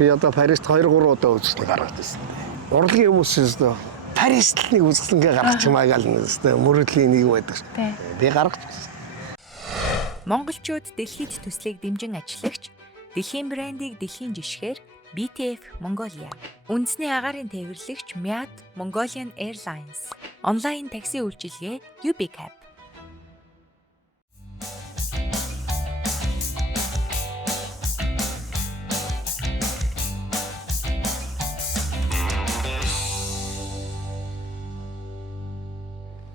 Би одоо Парист 2 3 удаа үзэлтэй гаргаж ирсэн. Урлагийн хүмүүс өстө Парист нэг үзэлтэнгээ гаргачих юмаа гал өстө мөрөдлийн нэг юм байдаг. Би гаргаж ирсэн. Монголчууд дэлхийд төслийг дэмжин ажиллагч дэлхийн брендийг дэлхийн жишгээр BTF Mongolia, үндэсний агаарын тээвэрлэгч MIAT Mongolian Airlines, онлайн такси үйлчилгээ UBCab.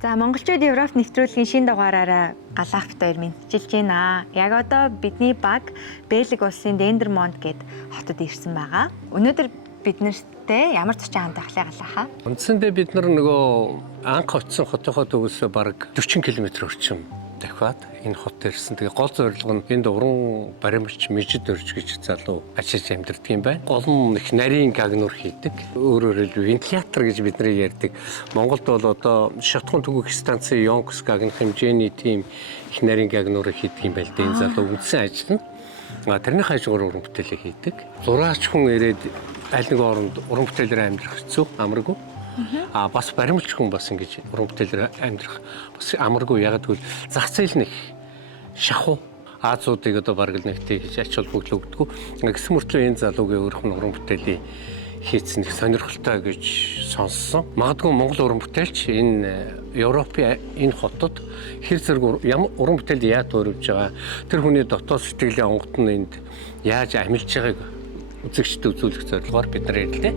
За монголчууд Европ нэвтрүүлгийн шинэ дугаараараа галаах бит хоёр мэдчилж байна. Яг одоо бидний баг Бельги улсын Дендермонт гээд хотод ирсэн байгаа. Өнөөдөр бид нартэй ямар зочин хандахлаа галаахаа? Үндсэндээ бид нар нөгөө анх очисон хотынхоо төвөөсөө бараг 40 км орчим дахиад энэ хот ирсэн. Тэгээ гол зорилго нь энд уран баримтч Мижид өрж гэж залуу ачиж амьдардаг юм байна. Гол нь их нарийн гагнуур хийдэг. Өөрөөр хэлбэл вентилятор гэж бид нар ярьдаг. Монголд бол одоо шатхуун түгэх станцын Йонкс гагнах хэмжээний тийм их нарийн гагнуурыг хийдэг юм байна л да. Энэ залуу үндсэн ажил нь. Тэрний хажуугаар уран бүтээлээ хийдэг. Зураач хүн ирээд аль нэг оронд уран бүтээлээр амьдрах хэцүү, амаргүй. Бас баримтч хүн бас ингэж уран бүтээлээр амьдрах бас амаргүй. Яг гэвэл зах зээл нэг шахуу Азуудыг одоо бараг л нэгтэй гэж ач холбогдол өгдөг. Гэсэн мөртлөө энэ залуугийн өөрөх нь уран бүтээлийн хийцэн их сонирхолтой гэж сонссон. Магадгүй Монгол уран бүтээлч энэ Европын энэ хотод хэр зэрэг уран бүтээл яаж өрөвж байгаа, тэр хүний дотоод сэтгэлийн онгот нь энд яаж амилж байгааг үзэгчдэд үзүүлэх зорилгоор бид нар ярьлаа.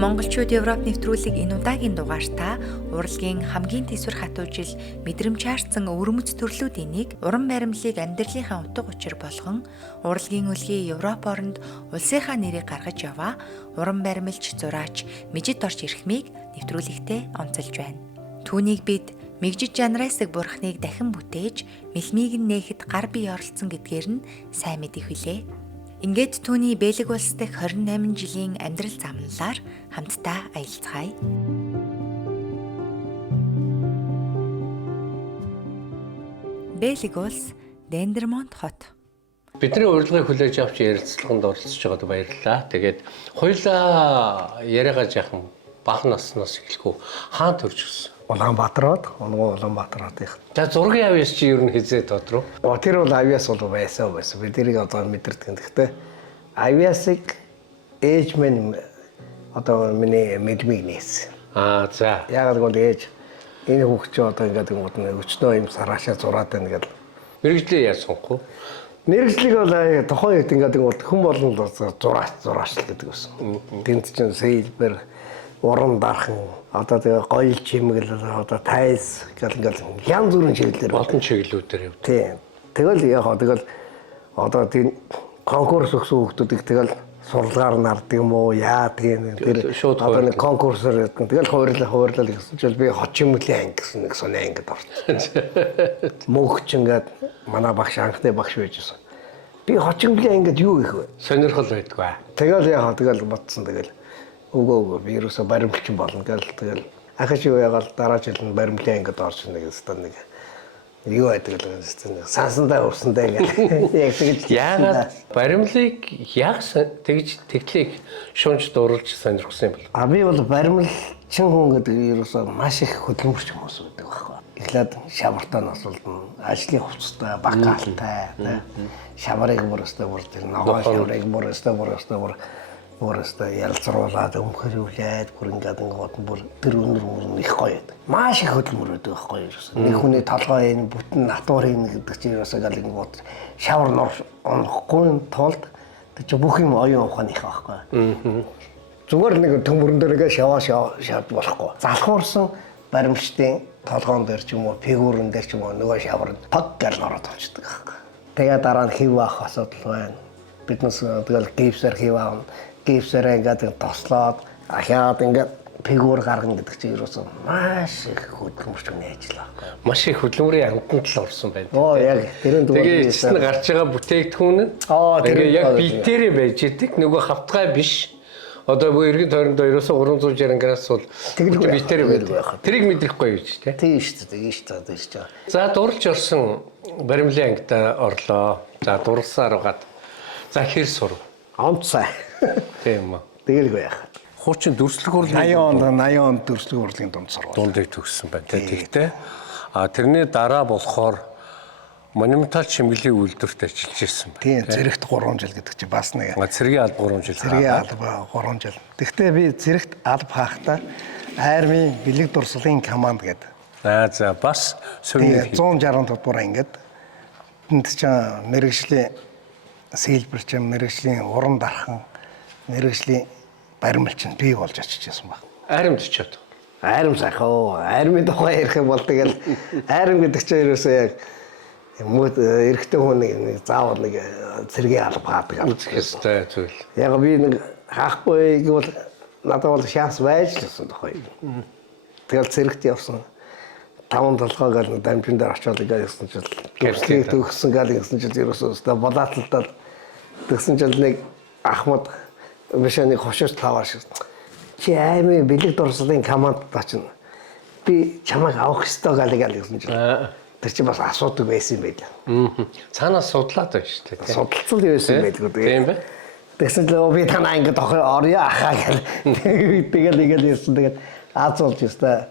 Монголчууд Европ нэвтрүүлэг энэ удаагийн дугаартаа урлагийн хамгийн тэсвэр хатуужил мэдрэмж хаартсан өвөрмөц төрлүүдийн нэг уран баримлалыг амьдралынхаа утга учир болгон урлагийн үлгий Европ оронд улсынхаа нэрийг гаргаж яваа уран баримлч зураач Мижид орж ирхмийг нэвтрүүлэгтээ онцолж байна. Түүнийг бид Мэгжид жанрайсаг бурхныг дахин бүтээж мэлмийг нээхэд гар бие оролцсон гэдгээр нь сайн мэдэх хүлээ. Ингээд түүний Бельги улс дахь 28 жилийн амьдрал замналаар хамтдаа аялцгаая. Бельги улс, Дендермонт хот. Бидний урилгыг хүлээж авч ярилцлаганд оролцож байгаад баярлалаа. Тэгээд хоёулаа яриагаа жаахан бага насноос эхлэхүү хаан төрж гисэн. Улаанбаатарт, Улаанбаатарт их. За зургийн авьяас чи ер нь хизээ тодроо. Тэр бол авьяас бол байсан. Бид тэрийг одоо мэдэрдэг. Гэхдээ авьяасыг ээж минь одоо миний мэдмиг нээсэн. За. Яг л ээж энэ хүүхд чи одоо ингээд өчнөө юм сараашаа зураад байна гэдэг. Мэргэжлээ яаж сонгох вэ? Мэргэжлийг бол тухайн үед ингээд хүн болгон зураач гэдэг байсан. Тэнд чинь сэйлбэр уран дархан одоо тэгээ гоёл чимэгл одоо тайс гэл янз бүрийн чиглэлээр олон чиглэлүүдээр явдаг. Тийм. Тэгэл яг одоо тийм конкурс өгсөн хүмүүсийг тэгэл сурлагаар нардаг юм уу яадаг юм тэр одоо нэг конкурсоор тэгэл хуурлал гэсэн чинь би хот чимэглийн анги гэсэн нэг сони ангид орсон. Мөнхч ингээд манай багш анхны багш байжсэн. Би хот чимэглийн ангид юу их вэ? Сонирхол байдгаа. Тэгэл бодсон тэгэл өгөө би ерөөсө баримтчин болно гэл тэгэл ахиж юу ягаал дараа жил нь баримтлын ангид орж ирнэ гэсэн нэг юу байдаг л гэсэн сансандаа урсандаа гэл яг тэгж яагаад баримлыг яг тэгж тэглийг шунж дууралж сонирхсан юм бол би бол баримлчин хүн гэдэг ерөөсө маш их хөдөлмөрч хүмүүс байдаг байхгүй эхлээд шавартаа насвалдана ажлын хувцастай бакалтай шаварыг бүрөөстэй бүр тэр ногоо шаварыг бүрөөстэй Өөрөөсөө ялцруулаад өмхөрүүлээд бүр ингээд бүр тэр өнөр их гоё байдаг. Маш их хөдөлмөр байдаг байхгүй юу? Нэг хүний толгой энэ бүтэн натур хийн гэдэг чинь ерөөсөө гал ингээд шавар нор онохгүй тулд тэр чинь бүх юм оюун ухааны их байхгүй. Зүгээр нэг төмөрөн дээр ингээд шаваад болохгүй. Залхуурсан баримтчдын толгоон дээр ч юм уу, фигурэн дээр ч юм уу нөгөө шавар таг гал ороод авчдаг байхгүй. Тэгээ дараа нь хив авах асуудал байна. Биднес тэгэл гипсээр хив аавна. Гипсээрээ ингээд тослоод ахаад ингээд фигур гаргана гэдэг чинь ерөөсөн маш их хөдөлмөрч хүний ажил байна. Маш их хөдөлмөрийн амтанд л орсон байна. Яг тэрэн дүүрэн. Тэгээ эцэст нь гарч байгаа бүтээгдэхүүн нь тэгээ яг битээрээ байж идэг. Нөгөө хавтгай биш. Одоо бүх эргэн тойронд ерөөсөө 360 градус бол битээрээ байдаг. Тэрийг мэдрэхгүй юу ч тийм. Тийм шүү дээ. За дурлж орсон баримлын ангитай орлоо. За дурласаар угаад. За хэр сур. Онцай. Тийм үү. Тэгэлгүй яах. Хуучин дүрслэг 80 урлагийн онд дүрслэг урлагийн дунд сургууль. дундыг төгссөн байна. Тэгтээ тэрний дараа болохоор монументал чимгэлийн үйлдвэрт ажиллаж ирсэн байна. Тийм зэрэгт 3 жил гэдэг чинь бас нэг. Цэргийн алба 3 жил. Цэргийн алба 3 жил. Тэгтээ би зэрэгт алба хаахтаа армийн бэлэг дурслалын команд гэдэг. За бас сувнэр 160 дугаар ингээд тэнд чинь мэрэгжлийн сэлбэрч, мэрэгжлийн уран дархан, мэрэгжлийн баримлчин бий болж очижсэн баг. аримд очиод. Арим сайхоо, армийн тухай ярих юм бол тэгэл арим гэдэг чинь ерөөсөө яг мод эрэгтэй хүн заавал нэг цэргийн алба хаадаг Үзэхтэй зүйл. Яг би нэг хаахгүй гэвэл надад бол шанс байж л гэсэн тохой. Тэгэл цэрэгт явсан. 5 толгой гал дамжин дээр очиод гэсэн чил гэрчлэг төгссөн гал гэсэн чил ерөөсөө болааталтал тэгсэн чил нэг Ахмад бишэний хошоос таваар шиг чи аймын бэлэг дурслалын команд очино. Би чамайг авах ёстой гал гэсэн чил. Тэр чи бас асуудаг байсан юм байл. Цаанаас судлаад байна шүү дээ. Судалцал байсан юм байлгүй. Тийм бай. Тэгсэн л би танаа ингэ орё ахаа гэл. Тэгэл ирсэн. Тэгээд Аз болж өстой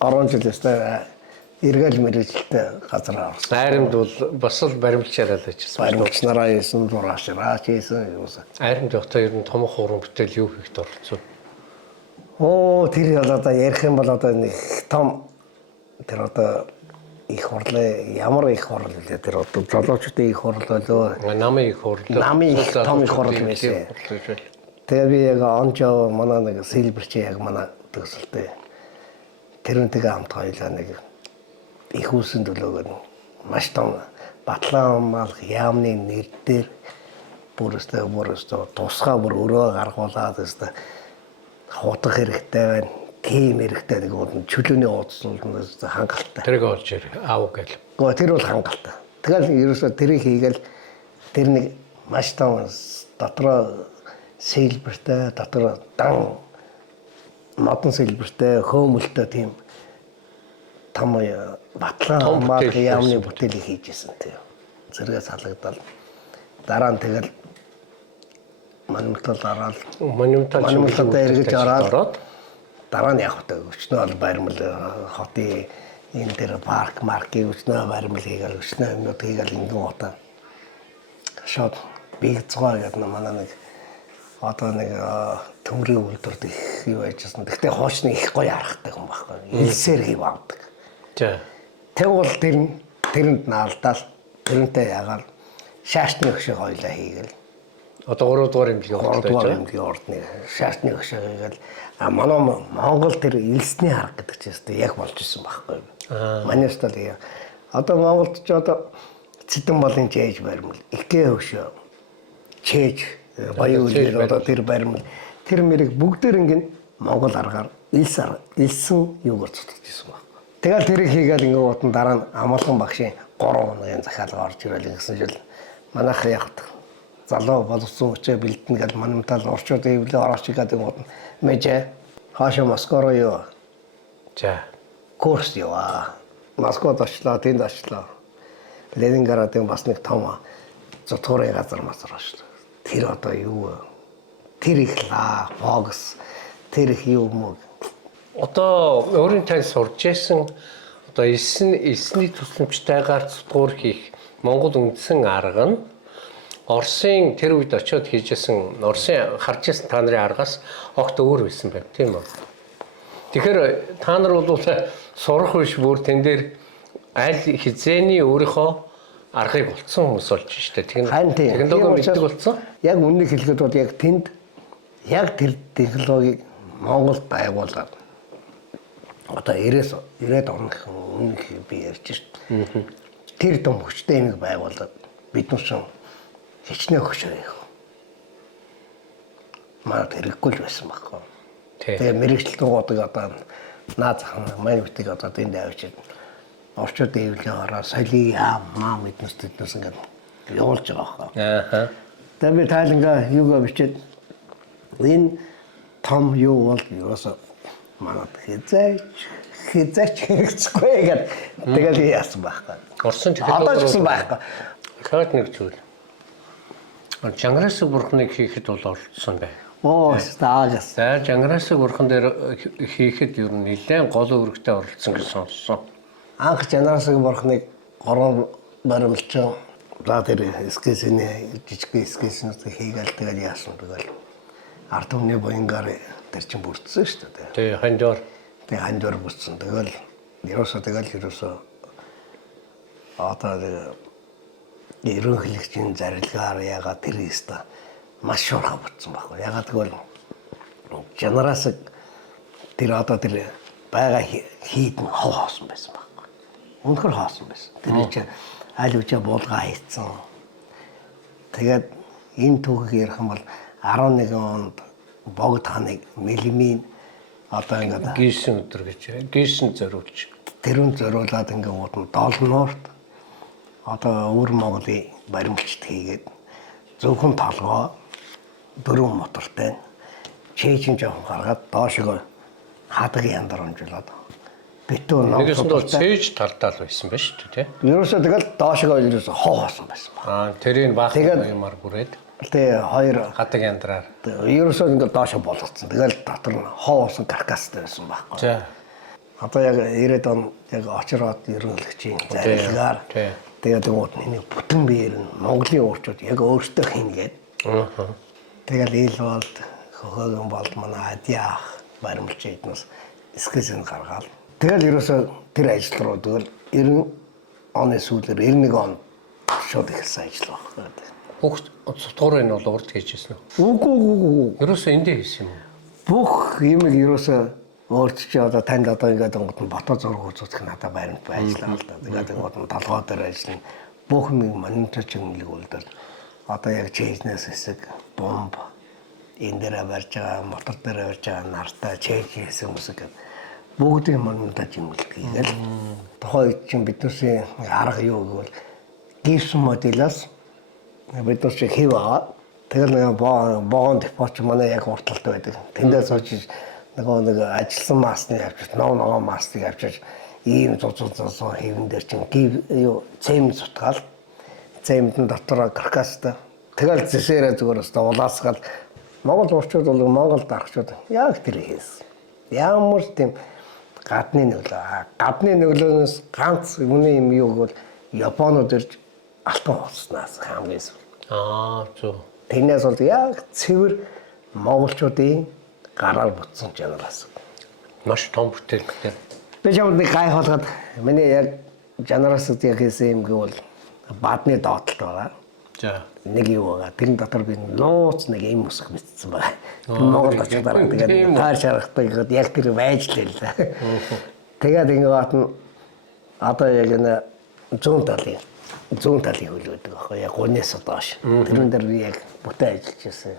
3 жил өстой эргэл мэрэгчлээ газар орсон. Аримд бол бас л баримлчаараа л ажилласан. Баримтчнараа ийсэн, дураашраа хийсэн юусан. Аримд одоо ер нь том хуран бүтээл юу хийх дурцсан. Оо тэр одоо ярих юм бол одоо нэг том тэр одоо их хурлаа ямар их хурл вэ? Тэр одоо золиочдын их хурл болоо. Намын их хурл. Намын их том их хурл байсан. Тэгээ би яг онжоо манай нэг сэлбэрч яг манай төгсөлтэй. Тэрнтэйгээ хамт хоёлаа нэг их үүсэн төлөөгөө маш том батлан мал яамны нэр дээр бүрөөсөө тусгай бүр өрөө гаргуулаад өстой хутах хэрэгтэй байна. Тийм хэрэгтэй нэг бол чөлөөний уудсуулнаас хангалттай. Тэрийг олж ир аав гэл. Гоо тэр бол хангалттай. Тэгэл ерөөсөө тэрийг хийгээл тэр нэг маш том дотроо сэлбэртэй дотроо дан модон сэлбэртэй хөөмөлтэй тийм том батлан мал яамны бүтээлийг хийжсэн тийм. Зэрэгээс халагдал. Дараа нь тэгэл монументал эргэж ороод дараа нь явах гэдэг өчнөө бол баримл хотын энэ дээр парк маркийг өчнөө баримл хийгээл өчнөө юмнууд хийгээл ингэн удаа шууд бигцгаа гэдэг манай нэг одоо нэг төмрийн үйлдвэрт их юу байжсэн. Гэхдээ хоочны их гоё харахтай хүн байхгүй. Илсээр хийв авдаг. Тэгвэл тэрэнд наалдаал тэрнтэй ягаал шаашны хөшөө хоёлаа хийгээл. Одоо 3 дугаар имлэгийн ордны шаашны хөшөө хийгээл манай Монгол тэр илсний харах гэдэг чинь яг болж исэн байхгүй. Манай стал яа. Одоо Монголд ч одоо цэдэн болын чээж баримл, ихтэй хөшөө, чээж, баян үлээр одоо тэр баримл тэр мэрэг бүгдээр ингэ Монгол аргаар илсэн юугаар цуцж исэн байхгүй. Тэгэл тэрийг хийгээл ингэ утан дараа нь амгалан багшийн 3 хоногийн захиалга орж ирэл гэсэн жил манайх явах залуу боловсон хүчээ бэлдэн гэл монументал орчууд эвлээ орооч гэдэг юм. Мэжэ хаашаа Москва руу юу. За. Курс яваа. Москвад очлоо, тэнд очлоо. Ленинградын бас нэг том зотгорын газар очлоо. Тэр одоо юу вэ? Тэр их фокус. Тэр их юу юм. Одоо өөрийн тань сурж байсан одоо элсний төсөмжтэйгээр цутгуур хийх Монгол үндсэн арга нь Оросын тэр үед очиод хийжсэн Оросын харж ирсэн та нарын аргаас огт өөр байсан байна тийм үү. Тэгэхээр та нар бол сурах биш бүр тэн дээр аль хизээний өөрийнхөө аргыг болцсон хүмүүс болж штэ. Технологи мэддэг болцсон. Яг үннийг хэлэхэд бол яг тэнд яг тэр технологиг Монголд байгуулад одоо 90-аад оны өмнөх би ярьж штэ. Тэр том хүчтэй нэг байгуулад бид нүс хичнээн хөшөө яах. Маа хэрэггүй л байсан байхгүй. Тэгээ мэрэгчлэн гоодаг одоо наад зах маань битэг одоо тэнд авчид орчууд эвлээ ороо солиг маа мэднэс ингээд явуулж байгаа байхгүй. Тэгээ би тайлангаа юугаа бичээд энэ том юу бол юусаа манад хязаач хэрэгцэхгүй гэдэг тэгэл яасан байхгүй. Орсон Одоо ч гэсэн технологи байхгүй. дахиад нэг зүйл. Жанграасыг бурхныг хийхэд бол оролцсон бай. Стаагаас. За жанграасыг бурхан дээр хийхэд ер нь нэлээд гол үүрэгтэй оролцсон гэж сонссон. Анх Жанарасыг бурхныг 3 баримлчин за тэр эскизний жижиг эскизнүүд хийгээл тэгэл яасан тэгэл ард түмний буянгаар тэр чинь бүрдсэн шүү дээ. Тий хандор. Тэг хандвар бүтсэн. Тэгэл ерөөсөө одоо ерөнхийлөгчийн зарилгаар ягаад тэр өстө маш шуурга бүтсэн байхгүй. Ягаад гэвэл Жанараас тэр одоо тэр байгаа хийд нь хоосон байсан байхгүй. Үнэхээр хоосон байсан. Тэр чинь аль үжи буулга хийцэн. Тэгээд энэ түүхийг ярих юм бол 11 онд богд ханыг мэлмийн одоо ингээд Гийсэн өдөр гэж гийсэн зориулж. тэрүүн зориулаад ингээд долнуурт одоо өвөр Монголын баримлчд хийгээд зөвхөн толгой 4 мотортой чэйжин жоохон гаргаад доошоо хадаг яндар онжуулаад битүү Нэгэсэн бол цээж талдаа л байсан байж шүү дээ. ерөөсөө тэгэл доошоо ерөөсөө хоосон байсан. Тэрийг баах юмар бүрээд Тэгээ хоёр хадаг яндраар. ерөөсөө ингээд доошоо болгоцсон. Тэгэл дотор нь хоосон каркастай байсан байхгүй. За. Одоо яг 90-ад он яг очроод ерөнхийлөгчийн зарилгаар тэгээд нэг бүтэн биеэр нь Монголын уурчууд яг өөртөө хийнгээд. Тэгэл ил болд хөхөөгөн болд манай адиах баримлч эднээс эскизэн гаргаад. Тэгэл ерөөсөө тэр ажил руу тэгэл 90 оны сүүлээр 91 он шууд ихсэн ажил байна. Бүх сутгуурыг нь бол урд хийжсэн үү? Үгүй. Ерөөсөө эндээ хийсэн юм уу? Бүх юм ерөөсөө өөрчилж одоо танд одоо ингээд бото зураг үзүүлэх надад баримт ажиллаа л да. Тэгээд одоо толгой дээр ажиллана. Бүх нэг мониторч юмлэг үлдэл. Одоо яг чэйзнээс хэсэг бомб энэ дээр барьж байгаа мотор дээр барьж байгаа нартаа чэйж хийсэн хүмүүсэг бүгдийн мониторч юмлэг хийгээл. Тухайн үед чинь биднээсээ арга юу гэвэл гипс моделаас бид нар чи хэв аваад тэгэл нэг боон депоч манай яг урталт байдаг. Тэндээс очиж нэг ажилласан масны авчиж ногоо масныг авчиж ийм зузуу хэвэн дээр чинь юу цэм сутгаал цэмдэн дотор каркастай тэгэл зэсээрээ зүгээр өстө улаасгал Монгол урчууд бол Монгол дарагчууд яг тэр хийсэн. Ямар тийм гадны нөлөөнөөс ганц үнэ юм юу гэвэл Японууд ирж алтан хооснаас хамгийн Зөв. Тэрнээс бол яг цэвэр монголчуудын гараар бүтсэн Жанараас. Маш том бүтээлтэй. Би чамд нэг гай хоолгоод миний яг Жанараас яг хийсэн юм гэвэл бадны доотлолт байгаа. За. Нэг юу байгаа. Тэрэн дотор би нууц нэг юм усах мэдсэн байгаа. Монгол очиж дараа тэгээд таар шарахтай яг тэр байж л л. Тэгээд ингэ батна одоо яг энэ зүүн талын хөл гэдэг аахгүй яг гунээс доош. Тэрэн дээр би яг бүтэн ажиллаж байсан.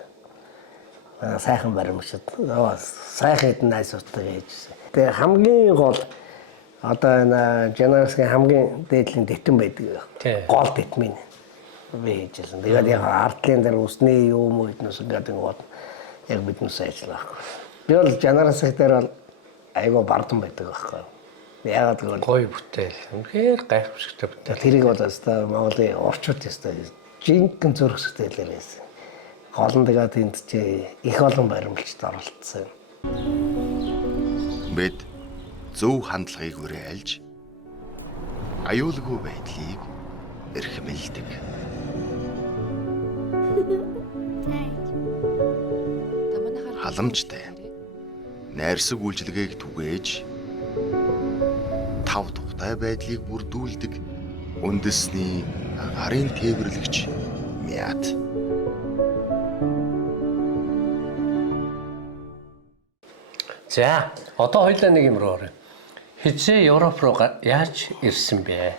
Сайхан баримтчд сайхан хэдэн найзуудтай хийжсэн. Тэгээ хамгийн гол одоо энэ Жанарасын хамгийн дээдлийн тэтэн байдаг. Гол тэтмийн би хийжсэн. Тэгээд яг артлын дээр усны юм уу гэднээс ингээд яг биднээс ажиллах. Би бол Жанарасын дээр бол айгаа бардам байдаг аахгүй. Яагаад гэвэл гоё бүтээл. Үнэхээр гайхамшигтай бүтээл. Тэрийг бол өстой Монголын орчууд өстой жинхэнэ зөрөх сэтгэлээр байсан. Голон тэгээд энд чи их олон баримлчд оролцсон. Бид зөв хандлагыг уриалж аюулгүй байдлыг эрхэмлдэг. Халамжтай. Найрсаг үйлчилгээг түгээж тав тухтай байдлыг бүрдүүлдэг үндэсний гарын тээвэрлэгч Мят. За, одоо хоёлаа нэг юм руу оръё. Хизээ Европ руу яаж ирсэн бэ?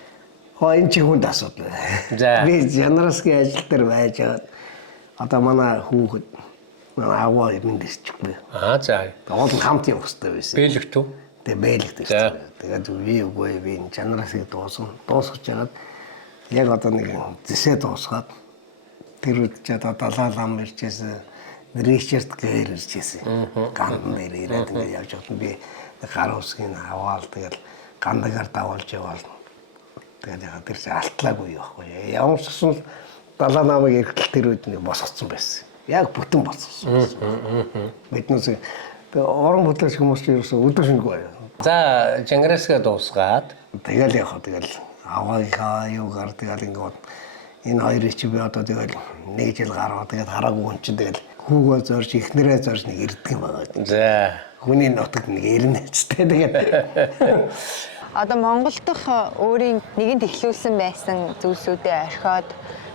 Энэ чи хүнд асуудал. За. Би Жанарасын ажил дээр байж байгаа. Одоо манай хүүхэд аваа юм дэсчихгүй. За. Гол хамт явах хэрэгтэй байсан. Бэлэгт үү? Тэгээ бэлэгт байсан. Тэгээд би үгүй би Жанарасыг дуусгаж яагаад яг одоо нэг зэсээ дуусгаад тэр үед ч одоо далаа лам ирчихсэн. Ричард Гэр ирчихсэн. Гандан дээр ирээд ингээд явж байгаа би гар усгийн аваал тэгэл гандагаар давуулж яваал. Тэгээд ягаад тэр чинь алтлаагүй байхгүй. Ямар ч гэсэн далаа намайг эргэлт тэр үед нэг босгоцсон байсан. Яг бүтэн босгосон. Биднээс орон бүтлэгч хүмүүс чинь ерөөсөө өдөр шинэгүй байна. За Жанграасгаа дуусгаад Тэгэл яг хаа тэгэл аваагаа юугаар тэгэл ингээд энэ хоёрыг чи би одоо тэгэл нэг жил гараа тэгээд хараагүй хүн чинь тэгэл хүүгөө зорж ихнэрээ зорж нэг ирдэг юм байгаа. за Хүний нутагт нэг ирнэ ч тэгээд Одоо Монгол дахь өөрийн нэгэнт эхлүүлсэн байсан зүйлсүүдээ орхиод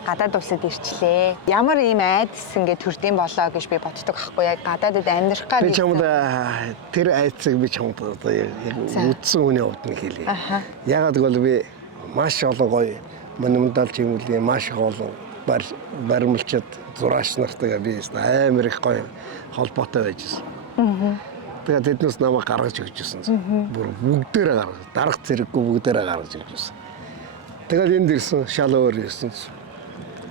гадаад улсад ирчлээ. Ямар ийм айдас ингээд төрдөм болоо гэж би боддог байхгүй яг гадаадд амьдрах би гэж. чамд тэр айцыг би чамд одоо яг үтсэн хүний хувьд нь хэлье. Ягаад гэвэл би маш олон гоё монументал чимэглэлийн маш их олон баримлчид зураач нартайгаа би амар их гоё холбоотой байжсэн. Тэгээд тэднээс намайг гаргаж өгчээсэн. Бүр бүгдээрээ гаргаж, дарга зэрэггүй бүгдээрээ гаргаж өгчээсэн. Тэгээд энд ирсэн шал өөр ирсэн.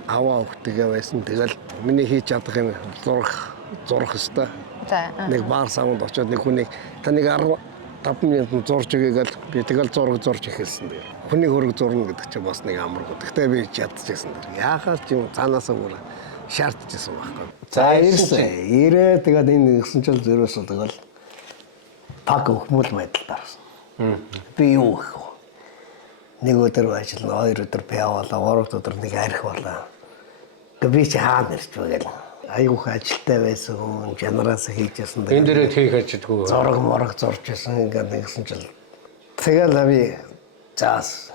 Аваа хөхтэйгээ байсан. Тэгэл миний хийж чадах юм зурх өстой. За. Нэг баар савнд очиод нэг хүнийг та нэг 15 минут зурж өгөөгөл би тэгэл зураг зурж эхэлсэн. Хүний хөрөг зурна гэдэг чинь бас нэг амаргүй. Гэхдээ би чадчихсан. Яахаар ч юм цаанаасаа бүр шаардчихсан байхгүй. За ирсэн. Ирээ тэгээд энэ нэгсэн чил зөрөөсөө тэгэл пак өхмөл байдал дарсан. Би юу гэх вэ? Нэг өдөр ажиллана, хоёр өдөр пиавала, гурав өдөр нэг арх болоо. Би чи хаана ирж байгаал. Айгуух ажилтай байсан хүн жанраас хийжсэн. энэ дээрээ хийх ажилтгүй. Зураг морог зурж байсан ингээд нэгсэн чил. Тэгэл би заас.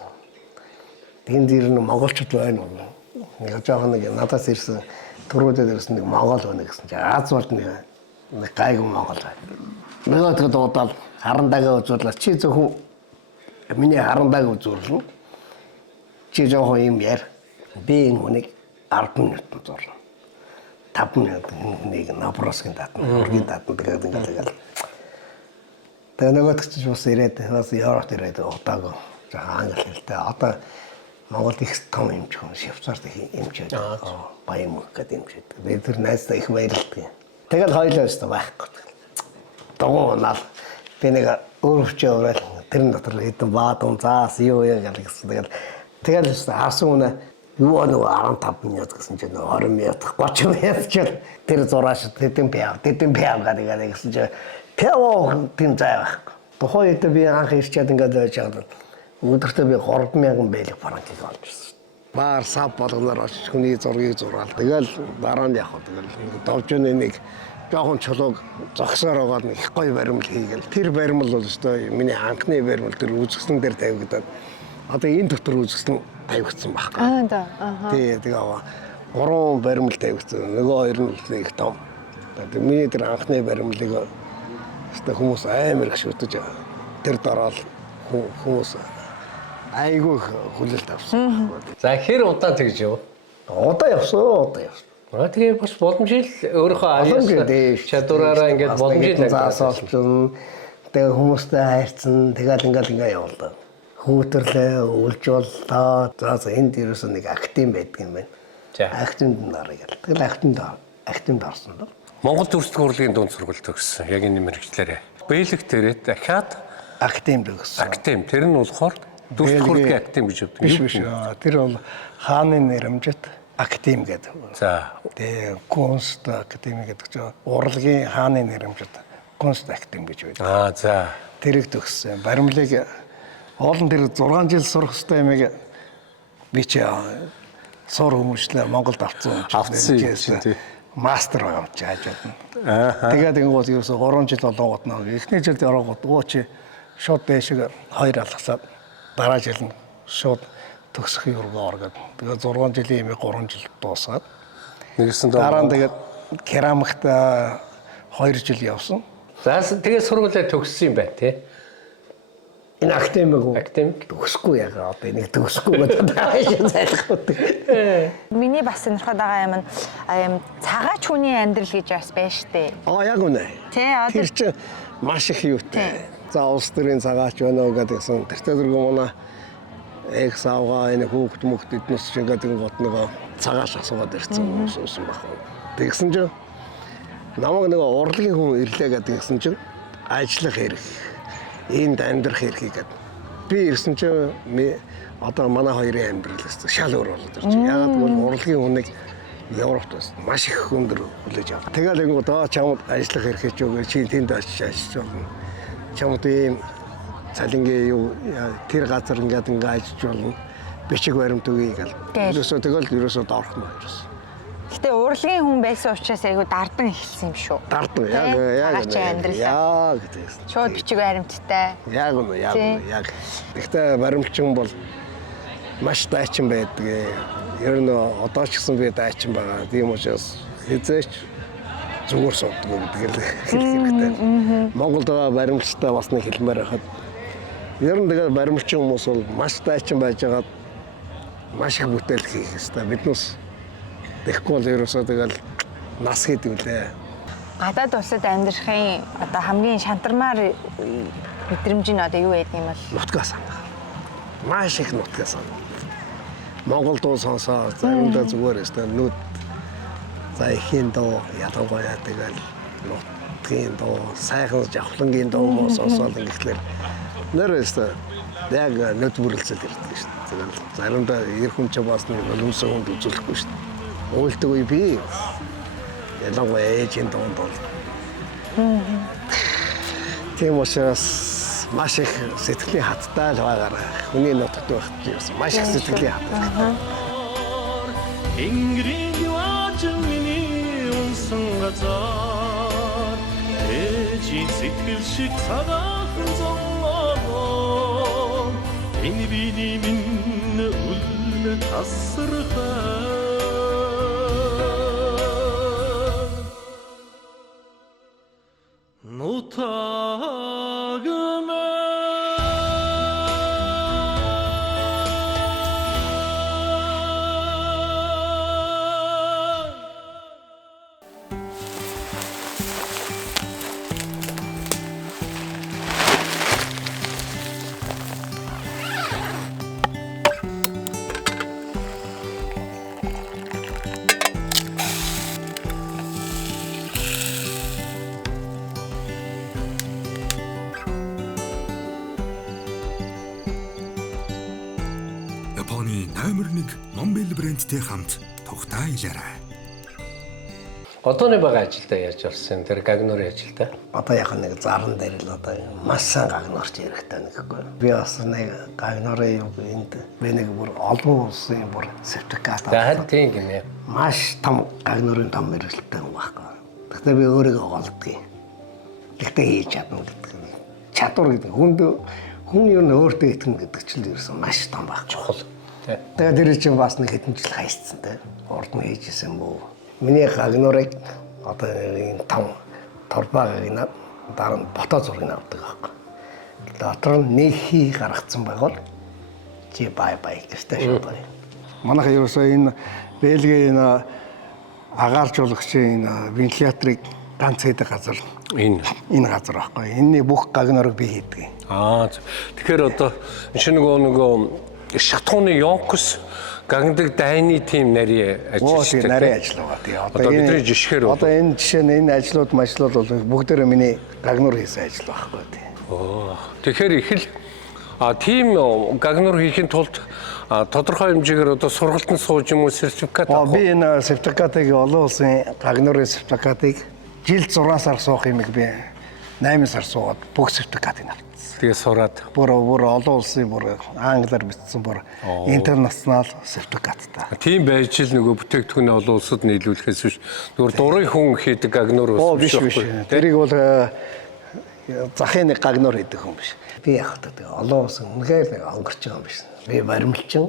Тэнд ирнэ монголчууд байна уу? Нэг жоохон нэг надаас ирсэн түрүүдэд ирсэн нэг монгол байна гэсэн чи Аз болд нэг гайгүй монгол байна. Нөгөө тэгээд удаад харандаага үзүүлээ. Чи зөвхөн миний харандааг үзүүлнэ. Чи жоохон юм яар. Би энэ хүнийг 10 минут зурлаа. 5 минут нэг напросгийн татна, ургийн татна тэгээд ингээд. Тэгээд нөгөө ч бас ирээд бас Европт ирээд удаагүй жоохон англи хэлтэй. Одоо Монголд их том юмч хүн Швейцарт юмчээд баян мөнгө гэдэг юмчээд. Би тэр найзтай их баярлалтай. Тэгэл хоёлоо өстө байхгүй. Догоо нал би нэг өөрөвчөө ороод тэр дотор хэдэн баадун заас юу яа гэсэн. Тэгэл өстө харсан үнэ юу нэг 15 минут гэсэн чинь 20 минут 30 минут ч тэр зурааш тэдэн пяв гэдэг гэсэн чинь пяв тийм зай байхгүй. Тухайн үед би анх ирчээд ингээд байж байгаа. Өдөртөө би 3000 байлиг франкийг олж ирсэн. Баар сав болгоноор очиж хүний зургийг зураал. Тэгэл дараа нь явах. Тэгэл довжны нэг жоохон чулууг зогсоор байгаа нэг их гоё баримл хийгээл. Тэр баримл бол өстой миний анхны баримл тэр үзэсгэлэн дээр тавигдаад одоо энэ дотор үзэсгэлэн тавигдсан байхгүй. Да. Тэгээ аваа. 3 баримл тавигдсан. Нөгөө хоёр нь их том. Тэгээ миний тэр анхны баримлыг өстой хүмүүс амар их шүтэж тэр дорол хүмүүс айгүй хүлээлт авсан. За хэр удаан тэгж юу? Удаа явсан. Тэгээ бас боломжтой өөрийнхөө аяас чадвараараа ингээд боломжтой заасаалсан. Тэгээ хүмүүстэй хайрцсан. Тэгээд ингээд явуулдаг. Хүүтэрлээ, үйлжүүлээ. За энд ерөөсөө нэг актив байдаг юм байна. Активд нарыг. Тэгэл активд орсон доо. Монгол төрөлхтөн хурлын дунд сургалт төгссөн. Яг энэ мэргэжлээрээ. Бэлэг тэрэ дахиад актив төгссөн. Актив. Тэр нь болохоор төрөлхтөн хурлын актив гэж өгдөг. Биш. Тэр бол хааны нэрэмжит актив гэдэг. За. Тэгээ Kunst академи гэдэг чинь урлагийн хааны нэрэмжит Kunst актив гэж байдаг. За. Тэрийг төгссөн. Баримлыг олон тэр 6 жил сурах хэрэгтэй юмыг би чи сур хүмүүжлээ Монголд авсан юм. Мастер байгаа юм чи хажууд нь. Тэгээд ингууд ерөөсө 3 жил болгоод нөө эхний жилд ороогод өө чи шууд дэшиг 2 алгасаад дараа жил нь шууд төгсөх юургаа оргоод тэгээд 6 жилийн имийг 3 жил дуусгаад нэгсэн дараа нь тэгээд керамикт 2 жил явсан. За тэгээд сургуулаа төгссөн юм байна тий. Энэ академик төгсөхгүй ягаа одоо энийг төгсөхгүй гэдэг хаашаа зайлахгүй. Миний бас сонирхоод байгаа юм цагаач хүний амьдрал гэж бас байна штэ. Яг үнэ. Тэр чинь маш их юутай. За улс төрийн цагаач байна уу гэдгсэн. Тэр дөрөв манай экс авгаа энэ хүүхд мөхд эднес чинь гэдэг нөгөө цагааш асуугаад ирсэн хүмүүс уусан байхгүй. Тэгсэн чинь намайг нөгөө урлагийн хүн ирлээ гэдгсэн чинь ажиллах хэрэг. Энд амьдрах хэрэг гэдэг. би ирсэн чинь одоо манай хоёрын амьдрал өстө шал өөр болоод ирж байна. Ягаад гэвэл урлагийн үнэг Европт маш их өндөр хүлээж авах. Тэгэл ингэ доо чамд ажиллах хэрэгтэй ч үгүй чи тэнд очиж ажиллаж болно. Чамд ийм цалингийн юу тэр газар ингээд ажиллаж болно. Бичиг баримт үгүй гэл. Ерөөсөө доорх нь ерөөсөө. Гэтэ урлагийн хүн байсан учраас айгу дардан эхэлсэн юм шүү. Дардан яг амьдралаа. Гэсэн. Шууд бичиг баримттай. Яг. Гэхдээ баримтчин бол маш дайчин байдаг. Ер нь одоо ч гэсэн би дайчин байгаа. Тийм учраас хизээч зүгээр сууддаг гэдэг л хэлэх хэрэгтэй. Монголд байгаа баримтчтай бас нэг хэлмээр хахад ер нь тэгээ баримтчин хүмүүс бол маш дайчин байж байгаа маш их бүтээл хийх хэрэгтэй. Биднээс тэгэхгүй бол ерөөсөө тэгэл нас хийдэг үлээ. Гадаад улсад амьдрахын одоо хамгийн шантармаар мэдрэмж нь одоо юу байдаг юм бол? Нутгаас санаа. Маш их нутгаас санаа. Монгол дуу сонсоо заримдаа зүгээр өстой нүд за ихийн дуу ялангуяа тэгэл нутгийн дуу сайхан жавхлангийн дуу муу сонсоод ингэхлээр нэр өстой яг нүд бүрэлцэл ирдэг шүү дээ. Тэгэл заримдаа эр хүн ч бас нэг өлмсөн хүнд үзүүлэхгүй шүү дээ. Уйлдаг үе би ялангуяа ээжийн дуунд бол тийм учраас маш их сэтгэлийн хаттай л байгаарай. Хүний нутагт байхад бас маш их сэтгэлийн хаттай. Ингрийн юуач миний унсан газар ээжийн сэтгэл шиг цагаахан зовлоо энэ бидний минь үлмэ тасрахаа нутагмэ Японы номер 1 Mobil брэндтэй хамт тухтай илээрэй. Одооны байгаа ажилдаа яаж орсон тэр гагнуурын ажилдаа? Одоо яг нэг заран дээр л одоо маш сайн гагнуурч хэрэгтэй нэггүй. Би бас нэг гагнуурын юу энд би нэг бүр олон улсын бүр сертификат За тийм гинэ. маш том гагнуурын том мэргэжилтэй хүн байхгүй. Гэхдээ би өөрийгөө голдгийг. Гэхдээ хийж чадна гэдэг. Чадвар гэдэг хүн юу н өөртөө итгэн гэдэг чинь ерөөсөн маш том баг. Чухал. Тэгээд тэр чинь бас нэг хэдэн жил хайцсан те. Урд нь хийжсэн юм уу? Миний гагнуурыг одоо энэ том торбааг над дараа нь фото зургийг авдаг байхгүй. Дотор нь нэг хий гаргацсан байвал чи бай гэжтэй шүү дээ. Манайха ерөөсөө энэ Бельгийн энэ агааржуулагчийн энэ вентиляторыг ганц хийдэг газар энэ газар байхгүй. Энэний бүх гагнуурыг би хийдэг. Тэгэхээр одоо шинэ нөгөө шатхууны Йонкс гагнадаг дайны тим нарийн ажиллаж байна. Нарийн ажил байгаа. Тэгээ одоо бидний жишгээр бол одоо энэ жишээ нь энэ ажлууд бол бүгдээрээ миний гагнуур хийсэн ажил байхгүй тий. Тэгэхээр их л тим гагнуур хийхин тулд тодорхой хэмжээгээр одоо сургалтанд сууж юм уу сертификат авах уу? Би энэ сертификатыг олон улсын гагнуурын сертификатыг жил 6 сар суух юмыг би 8 сар суугаад бүх сертификатыг авсан. Тэгээ сураад бүр олон улсын бүр англиар бичсэн бүр интернационал сертификаттай. Тийм байж л нөгөө бүтээгдэхүүнээ олон улсад нийлүүлэхээс биш зүгээр дурын хүн хийдэг гагнуур биш биш. Тэрийг бол захын нэг гагнуур хийдэг хүн биш. Би яг та тэгээ олон улсын үнэхээр нэг онгорч байгаа юм биш. Би баримлчин,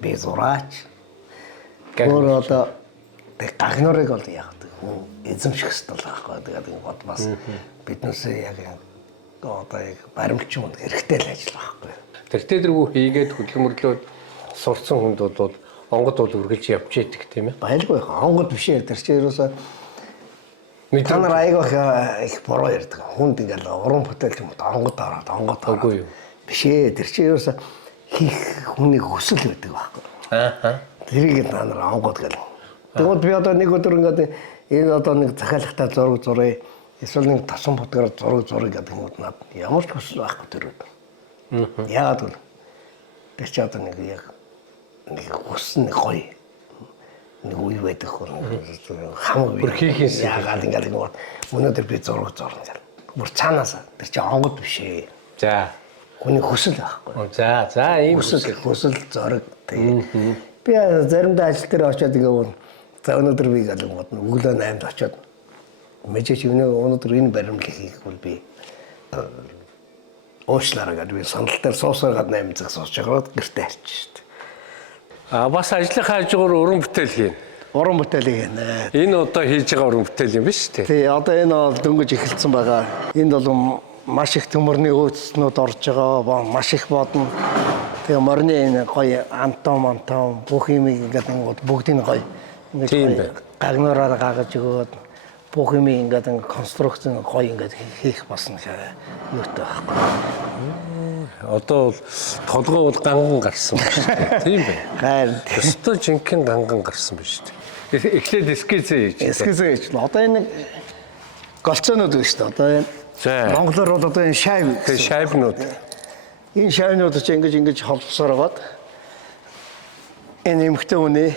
би зураач. Өөр одоо тэг гагнуурыг бол яг хүн эзэмших хэрэгтэй байхгүй. Тэгээд энэ бод бас биднээсээ яг одоо яг баримлчин хүн хэрэгтэй л ажил байхгүй. Тэр тэргүй хийгээд хөдөлмөрлөөд сурцсан хүнд бол онгод бол үргэлж явж идэг тийм ээ. Байлгүй онгод биш ээ. Тэр чинь ерөөсөө та нар айгаа их бороо ярьдаг. Хүнд ингээл уран бүтээл юм онгод ороод Үгүй юу. Биш ээ. Тэр чинь ерөөсөө хийх хүний хүсэл байдаг байхгүй. Тэрийг та нар онгод гэл. Тэгвэл би одоо нэг өдөр ингээд энэ одоо нэг захиалагтай зураг зуръя. Эсвэл нэг тасан бүтгээр зураг гэдэг юм уу над ямар ч хүсэл байхгүй тэр үед. Яагаад гэвэл тэр чи одоо нэг яг нэг хүссэн нэг гоё нэг үе байдаг хөр хамаг Бүр хийхээс яагаад ингээд нэг өнөөдөр би зураг зорно гэл. Бүр цаанаас тэр чи онгод биш ээ. За. Хүний хүсэл байхгүй. За ийм Хүсэл зориг тэгээ. Би заримдаа ажил дээр очиод ингээд за өнөөдөр би гал өглөө 8-д очиод мэжээч өнөөдөр энэ баримлыг хийх бол би уучлаарай гэдэг би санал дээр суусаагаад 8 цаг сууж байгаа гэртээ арчих шүү дээ. Бас ажлынхаа хажуугаар уран бүтээл хийн. Уран бүтээлийг нэ. Энэ одоо хийж байгаа уран бүтээл юм биш үү? Тий, одоо энэ бол дөнгөж эхэлсэн байгаа. Энд бол маш их төмөрний өөцнүүд орж байгаа, маш их бодно. Тэгээ морины энэ гоё антом бүх юм ингээд бүгдийг гоё ингээд гагнуураар гаагаж өгөөд бүх юм ингээд конструкцийн гоё ингээд хийх басна юутай байхгүй. Одоо бол толгой бол ганган гарсан байна шүү дээ. Тийм бай. Харин Өстө жинхэнэ ганган гарсан байна шүү дээ. Эхлээд эскизээ хийж. эскизээ хийж. Одоо энэ голцоонууд байна шүү дээ. Одоо энэ монголоор бол одоо энэ шайв. Тэгээ шайвнууд. Энэ шайвнууд ч ингэж холбосоор байгаад энэ эмхтэй хүний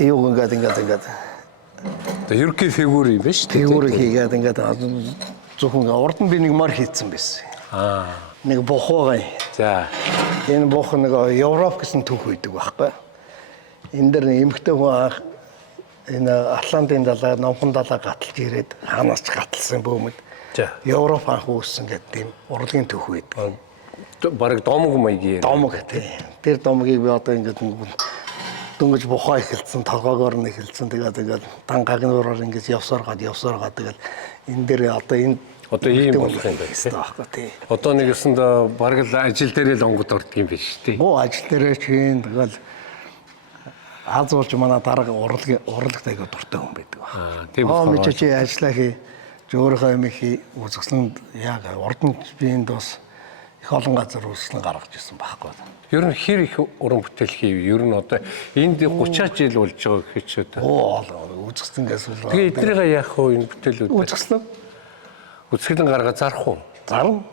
юу ингээд Одоо ерөнхий фигур юм байна шүү дээ. фигур хийгээд ингээд зөвхөн урд нь би нэг мар хийцэн байсан. Нэг бох байгаа юм. За. Энэ бох нэг Европ гэсэн түүх үйдэг байхгүй. Энэ дэр эмхтэй хүн энэ Атлантын далай, Номхон далай гаталж ирээд хаанаас ч гаталсан бөөмөд. За. Европ анх үүссэн гэдэг тийм урлагийн түүх үйдэг. Бараг домог маягийн. Домог тий. Тэр домгийг би одоо ингээд дөнгөж бухаа эхэлсэн, толгоогоор нь эхэлсэн. Тэгээд дан гагнуураар ингээд явсаар гад тэгээд энэ дээр одоо энэ ийм болох юм байна тий. Одоо нэгэсэнд бараг л ажил дээр л онгод ордог юм биш үү? Оо ажил дээрээ чин тэгэл аз уулж манай дарга урлагт аяга дуртай хүн байдаг байна. Тийм болохоор мэдээ чи ажиллаа хий, өөрийнхөө юм хий, үзэсгэлэнд яг урд нь би энд бас их олон газар үйлчлэн гаргаж ирсэн байхгүй. Ер нь хэр их уран бүтээл хийв? Ер нь одоо энд 30 жил болж байгаа гэхчээд. Оо үзэсгэлэнгээс бол. Тэгээ эдрийгээ яах вэ энэ бүтээлүүд? Үзэсгэлэн. Үзэсгэлэн гаргаад зарах уу? Зарна.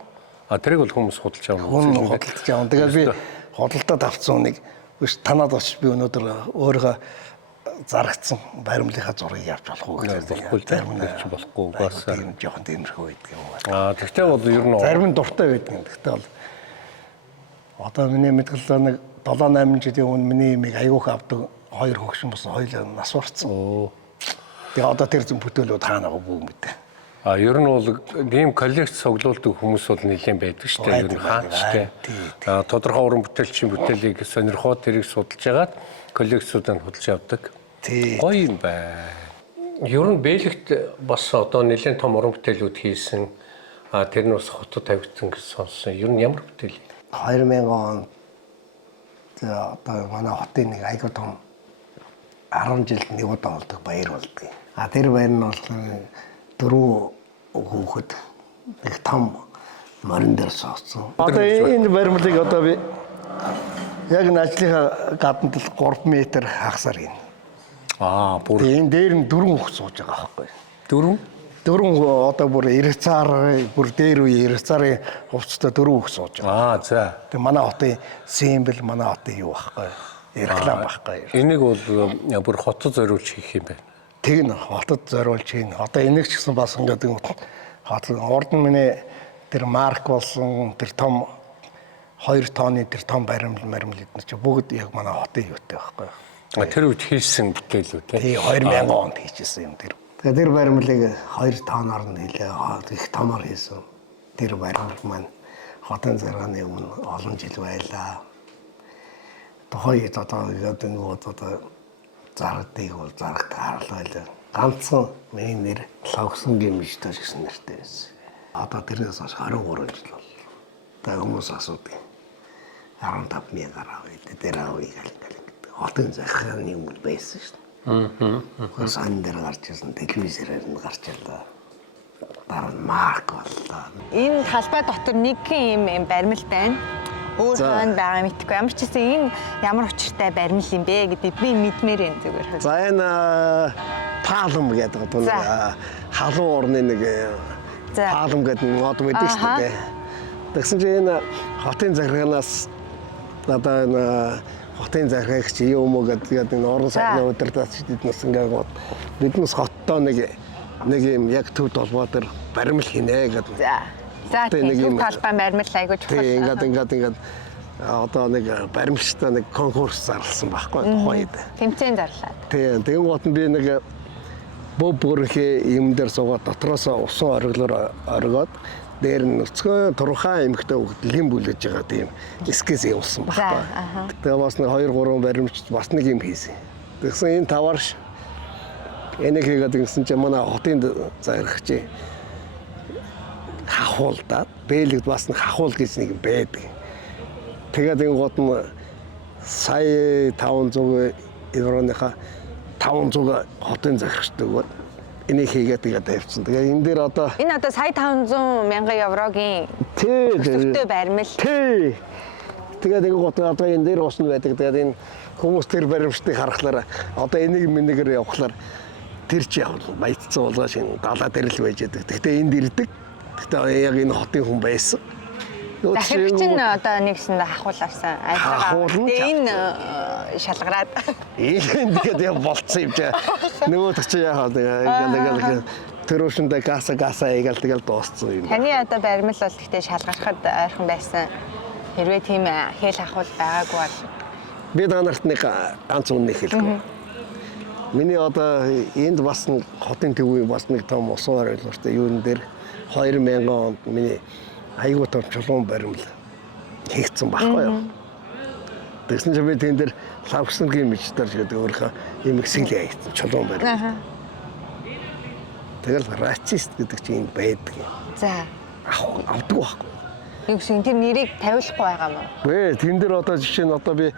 Тэрийг бол хүмүүс худалдаж авах. Хүн худалдаж авах. Тэгээд би худалдаад авсан хүнийг биш танаад очиж би өнөөдөр өөрийнхөө зарагдсан баримлынхаа зургийг явж болох уу гэж зарим нь ч болохгүй бас тийм жоохон дэмэрхүү байдаг юм аа байна. тэгтээ бол ер нь зарим нь дуртай байдаг юм. Тэгтээ бол одоо миний мэдгэлээр нэг 7-8 жилийн өмнө миний имийг айгүйх авдаг хоёр хөгшин бас хоёулаа нас барцсан. Тэгээ одоо тэр зэн бүтээлүүд хаана байгаа бүү мэдээ. Ер нь бол ийм коллекц цуглуулдаг хүмүүс бол нэлээд байдаг шүү дээ. Ер нь хаач тий. Тодорхой уран бүтээлчийн бүтээлийг сонирхоод тэрийг судалж агаад коллекцуудыг худалдаж авдаг. Гоё юм байна. Ер нь Бэлэгт бас одоо нэлээд том уран бүтээлүүд хийсэн. Тэр нь бас хотод тавигдсан гэж сонссон. Ер нь ямар бүтээл? 2000 он одоо манай хотын нэг айгүй том 10 жилд нэг удаа болдог баяр болдог. Тэр баяр нь бол 4 хүүхэд нэг том морин дээр сууцсан. Одоо энэ баримлыг одоо би яг энэ ажлынхаа гадна тал 3 м хагасаар гин. Бүр энэ дээр нь 4 хүүхэд сууж байгаа байхгүй. 4 одоо бүр эргэцаар бүр дээр үе эргэцарын хувцастай 4 хүүхэд сууж байгаа. За. Тэгээ манай хотын символ, манай хотын юу байхгүй. Реклам байхгүй. Энийг бол бүр хотод зориулж хийх юм байна. Тэг н хотод зориулж хийн. Одоо энийг ч гэсэн бас ингээд урд нь миний тэр марк болсон тэр том 2 тонны тэр том баримл эднэр чи бүгд яг манай хотын юутай байхгүй. Тэр үед хийсэн бүтээлүүд тий 2000 онд хийчихсэн юм тэр. Тэгээ тэр баримлыг 2 тоноор нь хийлээ. Их томоор хийсэн. Тэр баримл маань хотын заргааны өмнө олон жил байлаа. Тухайд одоо зарагдыг бол зарагт харууллаа. Ганцхан миний нэр Логсон гэмж таш гэсэн нэртэй байсан. Одоо тэрнээс хойш 23 жил бол. Тэгээ хүмүүс асуудаг. 15,000 авъя, дээр авъя гэдэг. Хотын захиргааны юм байсан шүү дээ. Сан дээр гарч ирсэн, телевизээр нь гарч ирлээ. Дараа нь марк боллоо. Энэ талбай дотор нэг юм баримл байна. Өөр хаан байгаа мэдгүй. Ямар ч гэсэн энэ ямар учиртай баримл юм бэ гэдэг би мэдмээр юм зүгээр. За энэ палм гэдэг одоо халуун орны нэг палм гэдэг мод байдаг шүү дээ. Тэгсэн чинь энэ хотын захиргаанаас одоо энэ хотын захиргаач юм уу гэдэг энэ орон сайдны удирдлагч биднээс ингээд биднээс хоттой нэг юм яг төв толгой дээр баримл хийнэ гэдэг. За тийм талбай баримл айгуу чухал. Ингээд одоо нэг баримлчтай нэг конкурс зарласан байхгүй тухайд. Тэмцээн зарлаад. Тийм. Тэгээд гот нь би нэг бүрхээ юм дээр суугаад дотроос усан ориглоор оргоод дээр нь өцгөө турхаа эмхтэй хөдөлгөөн бүлгэж байгаа тийм эскиз явуулсан байхгүй. Тэгээ бас нэг 2-3 баримлч бас нэг юм хийсэн. Тэгсэн энэ таварш энийг хийгээд ингэсэн чинь манай хотын захирагч хахуулдаад бэлэгд бас нэг хахуул гэж нэг байдаг. Тэгээд энэ гот нь сая 500 евроныхаа 500 хотын захирагчтай өгөөд энийг хийгээд тэгээд тавьчихсан. Тэгээд энэ дээр одоо Энэ одоо сая 500 мянган еврогийн төсөвтэй баримл. Тий. Тэгээд энэ гот одоо энэ дээр уусна байдаг. Тэгээд энэ хүмүүс тэр баримтыг харахаар одоо энийг минийгээр явахлаар тэр чи явал баяцсан болгош энэ далаа дээр л байж байдаг. Гэхдээ энд ирдэг. Гэхдээ яг энэ хотын хүн байсан. Захирагч нь одоо нэгсэндээ хахуул авсан. Энэ шалгараад. Ийм тэгээд яа болцсон юм чи. Нөгөө чи яхаа ингээд төрөөшөндөө гаса игээл дууссан юм. Таны одоо баримл бол гэхдээ шалгарахад ойрхон байсан. Хэрвээ тийм хэл хахуул байгаагүй бол би танарт нэг ганц үнэ хэлэхгүй. Миний одоо энд бас хотын төвийн бас нэг том усан ориглоортой юун дээр 2000 онд миний айгуу том чулуун баримл хийгдсэн байхгүй юу. Тэгсэн чинь би тэн дээр лавксангийн мичтэр гэдэг өөрийнхөө юм хэсэг хийгдсэн чулуун баримл. Тэгэл рацист гэдэг чинь энд байдаг юм. За. Авдаг байхгүй. Юу гэсэн тэр нэрийг тавиулахгүй байгаа юм уу? Вэ тэн дээр одоо жишээ нь одоо би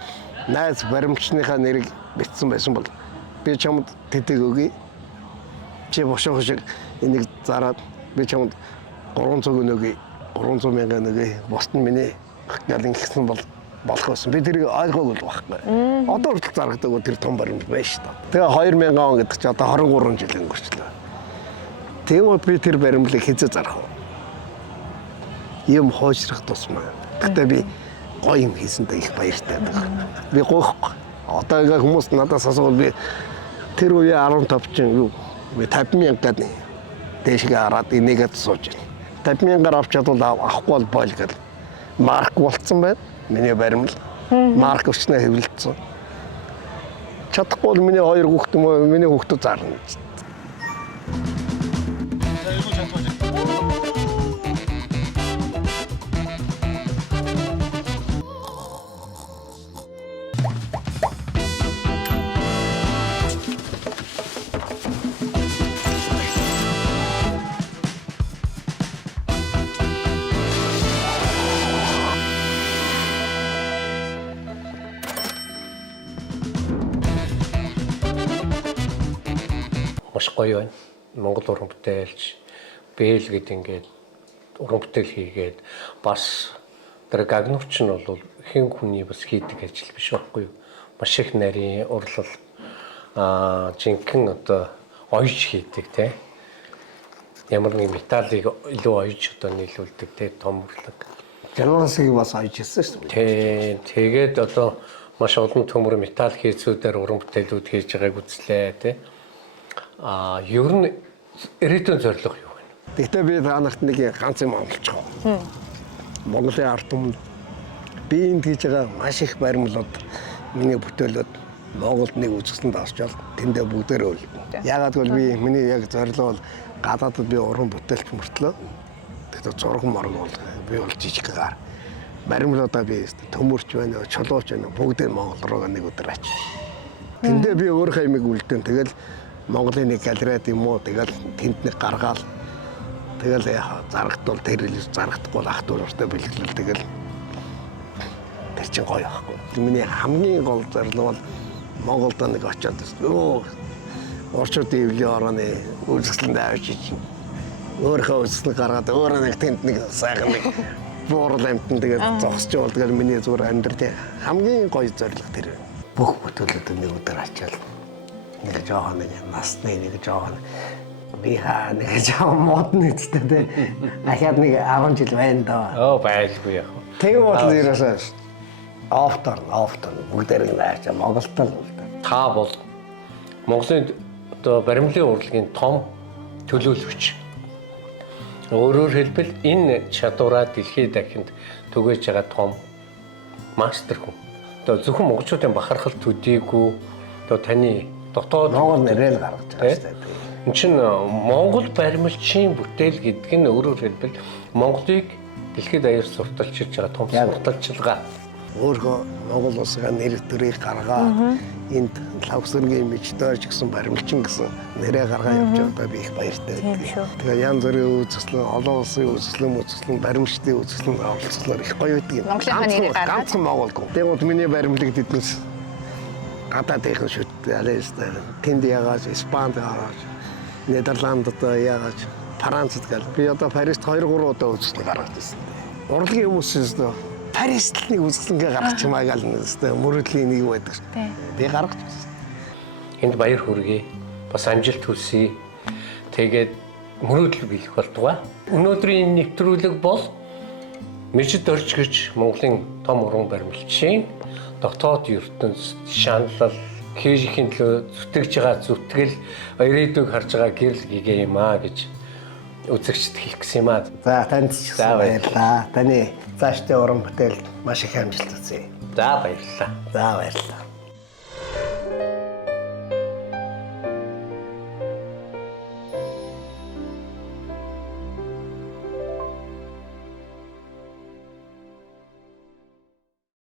найз баримтчныхаа нэрийг бичсэн байсан бол би чамд тэдэг өгье. Чи бошоо шиг энийг зараад би чамд 300 өгье. 300 мянган өгье. Босд нь миний гал ингэсэн бол болох байсан. Би тэрийг ойлгоогүй л байхгүй. Одоо хүртэл заргадаг тэр том баримт байна шүү дээ. Тэгээ 2000 он гэдэг чи одоо 23 жил өнгөрчлөө. Тэгвэл би тэр баримлыг хизээ зарах уу? Юм хоочрох тусмаа. Гэтэ би гоё юм хийсэндээ их баяртай байдаг. Би гоохгүй. Одоо ингээ хүмүүс надаас асуувал би тэр үе 15 чин юу би 50,000 гэдэг дэшгээ хараад энийгээд сууж байна. 50,000-аар авч чадвал авахгүй бол бойл гэл. Марк болцсон байна. Миний баримл. Марк өчнөө хэвлэлцсэн. Чадахгүй бол миний 2 хүүхэд юм уу миний хүүхдүүд зарна. Маш гоё байна. Монгол уран бүтээлч Бэл гэд ингээд уран бүтээл хийгээд бас тэр гагнууч нь бол хэн хүний бас хийдэг ажил биш байхгүй юу? Маш их нарийн урлал жинхэнэ одоо ойж хийдэг те. Ямар нэг металлыг илүү ойж одоо нийлүүлдэг те том урлаг. Жануурсыг бас ойж хийсэн шүү дээ. Тэгээд одоо маш олон төмөр металл хийцүүдээр уран бүтээлүүд хийж байгааг үзлээ те. Ер нь ирээдүйн зорилго юу вэ? Гэхдээ би та нарт нэг ганц юм амлаж байгаа. Монголын ард түмэнд би энд хийж байгаа маш их баримлууд миний бүтээлүүд Монголд нэг үзэсгэлэнт авчвал тэндээ бүгдээрээ үлдэнэ. Яагаад гэвэл би миний яг зорилго бол гадаадд би уран бүтээлч мөртлөө тэгэхээр зураг морг бол би бол жижиг гаар баримлуудаа би төмөрч байна, чулууч байна бүгдээ Монгол руу нэг өдөр ачиж. Тэндээ би өөрийнхөө имийг үлдэн тэгэл Монголын нэг галерейд юм уу тэгэл тэнд нэг гаргаал тэгэл яа зарагдвал тэр л зарагдахгүй ах トゥ уртаа бэлгэлэл тэгэл тэр чинь гоё байхгүй. Миний хамгийн гол зорилго бол Монголд нэг очиод өө орчуудын эвлийн орооны үйлчлэнд авч ич өөрийнхөө үйлчлэг гаргаад өөрөө нэг тэнд нэг сайхан нэг буурал амтан тэгээд зогсож бол тэгэл миний зүгээр амьдрал хамгийн гоё зорилго тэр. Бүх бүтээлүүд нэг өдөр ачаал нэг жоохон нэг насны нэг жоохон Би хаа нэг жаа модны үстэй те. Ахаад нэг 10 жил байна даа. Байлгүй яг. Тэгээ бол ерөөсөө офтор бүгдээр наач Монголтол. Та бол Монголын одоо баримлын урлагийн том төлөөлөгч. Өөрөөр хэлбэл энэ чадвараа дэлхийд дахинд түгээж байгаа том мастер хүн. Одоо зөвхөн монголчуудын бахархал төдийгүй одоо таны дотоод Монгол нэрээр гаргаж байгаа шүү дээ. Энд чинь Монгол баримлчийн бүтээл гэдэг нь өөрөөр хэлбэл Монголыг дэлхийд даяар сурталчилж байгаа том сурталчилгаа. Өөрөө Монгол улсаа нэр төрийг гаргаад энд лавсргийн мичдэж гэсэн баримлчин гэсэн нэрээ гаргаа явж байгаа би их баяртай. Тэгээ янз бүрийн үзэсгэлэн, олон улсын үзэсгэлэн, баримлчдын үзэсгэлэн оролцохлоор их гоё байдаг юм. Монголын нэрийг гаргаад. Ганцхан Монголгүй. Тэгвэл миний баримлаг тэднээс гадаадынхан шүттэй алейстай. Тэнд ягааж, Испанд ягааж, Нидерландд ягааж, Францад гал. Би одоо Парист 2-3 удаа үзэсгэлэн гаргаж ирсэн. Урлагийн хүмүүсээс дөө Парист нэг үзэсгэлэнгээ гаргах юм аа гал нэстэй мөрөдлийн нэг байдаг шүү. Би гаргаж ирсэн. Энд баяр хүргэе. Бас амжилт хүсье. Тэгээд мөрөөдөл биелэх болтугай. Өнөөдрийн нэвтрүүлэг бол Мэжид орж гэж Монголын том уран баримлчийн дотоод ертөнцид шаналл хийхийн төлөө зүтгэж байгаа зүтгэл ирээдүйг харж байгаа гэрэл гэгээ юм аа гэж үзэгчд хийх гэсэн юм аа. За танд ч баярлалаа. Таны цаашдын уран бүтээлд маш их амжилт хүсье. За баярлалаа. За баярлалаа.